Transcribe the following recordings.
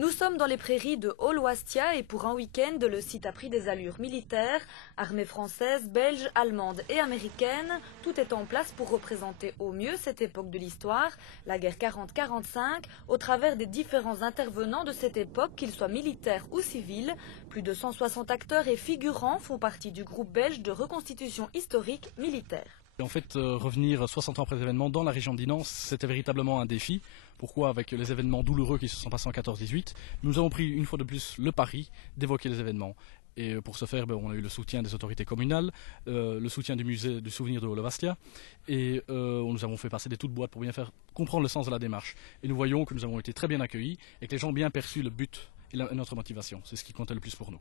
Nous sommes dans les prairies de Haut-Loistia et pour un week-end, le site a pris des allures militaires. Armées françaises, belges, allemandes et américaines, tout est en place pour représenter au mieux cette époque de l'histoire, la guerre 40-45, au travers des différents intervenants de cette époque, qu'ils soient militaires ou civils. Plus de 160 acteurs et figurants font partie du groupe belge de reconstitution historique militaire. En fait, revenir 60 ans après les événements dans la région de Dinant, c'était véritablement un défi. Pourquoi? Avec les événements douloureux qui se sont passés en 14-18, nous avons pris une fois de plus le pari d'évoquer les événements. Et pour ce faire, on a eu le soutien des autorités communales, le soutien du musée du souvenir de Haut-Loistia, et nous avons fait passer des toutes boîtes pour bien faire comprendre le sens de la démarche. Et nous voyons que nous avons été très bien accueillis et que les gens ont bien perçu le but et notre motivation. C'est ce qui comptait le plus pour nous.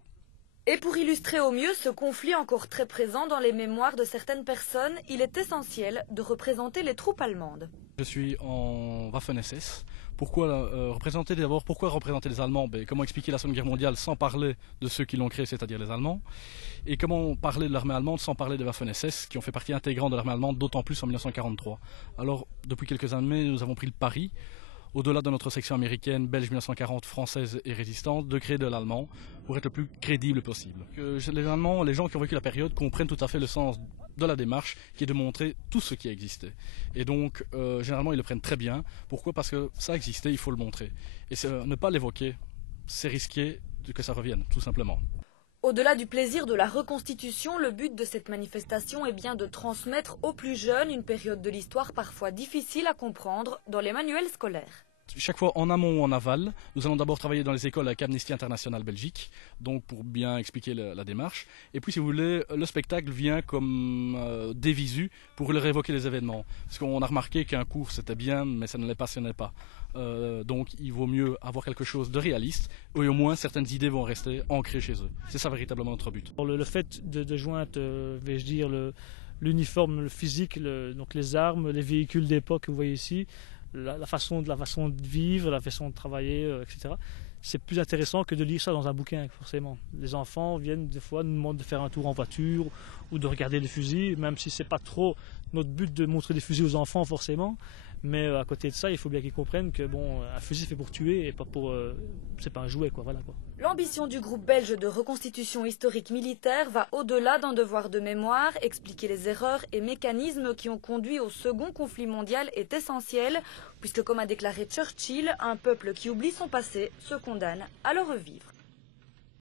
Et pour illustrer au mieux ce conflit encore très présent dans les mémoires de certaines personnes, il est essentiel de représenter les troupes allemandes. Je suis en Waffen-SS. Pourquoi représenter les Allemands? Comment expliquer la Seconde Guerre mondiale sans parler de ceux qui l'ont créée, c'est-à-dire les Allemands? Et comment parler de l'armée allemande sans parler des Waffen-SS, qui ont fait partie intégrante de l'armée allemande, d'autant plus en 1943? Alors, depuis quelques années, nous avons pris le pari, au-delà de notre section américaine, belge 1940, française et résistante, de créer de l'allemand pour être le plus crédible possible. Que les Allemands, les gens qui ont vécu la période, comprennent tout à fait le sens de la démarche, qui est de montrer tout ce qui a existé. Et donc, généralement, ils le prennent très bien. Pourquoi? Parce que ça a existé, il faut le montrer. Et ne pas l'évoquer, c'est risquer que ça revienne, tout simplement. Au-delà du plaisir de la reconstitution, le but de cette manifestation est bien de transmettre aux plus jeunes une période de l'histoire parfois difficile à comprendre dans les manuels scolaires. Chaque fois en amont ou en aval, nous allons d'abord travailler dans les écoles avec Amnesty International Belgique, donc pour bien expliquer la démarche. Et puis si vous voulez, le spectacle vient comme des visus pour leur évoquer les événements. Parce qu'on a remarqué qu'un cours c'était bien, mais ça ne les passionnait pas. Donc il vaut mieux avoir quelque chose de réaliste, et au moins certaines idées vont rester ancrées chez eux. C'est ça véritablement notre but. Le fait de joindre, vais-je dire, l'uniforme, le physique, donc les armes, les véhicules d'époque que vous voyez ici, la façon de vivre, la façon de travailler, etc. C'est plus intéressant que de lire ça dans un bouquin, forcément. Les enfants viennent des fois nous demandent de faire un tour en voiture ou de regarder des fusils, même si c'est pas trop notre but de montrer des fusils aux enfants, forcément. Mais à côté de ça, il faut bien qu'ils comprennent que un fusil c'est fait pour tuer et pas pour, c'est pas un jouet, quoi. Voilà, quoi. L'ambition du groupe belge de reconstitution historique militaire va au-delà d'un devoir de mémoire. Expliquer les erreurs et mécanismes qui ont conduit au second conflit mondial est essentiel, puisque comme a déclaré Churchill, un peuple qui oublie son passé se condamne à le revivre.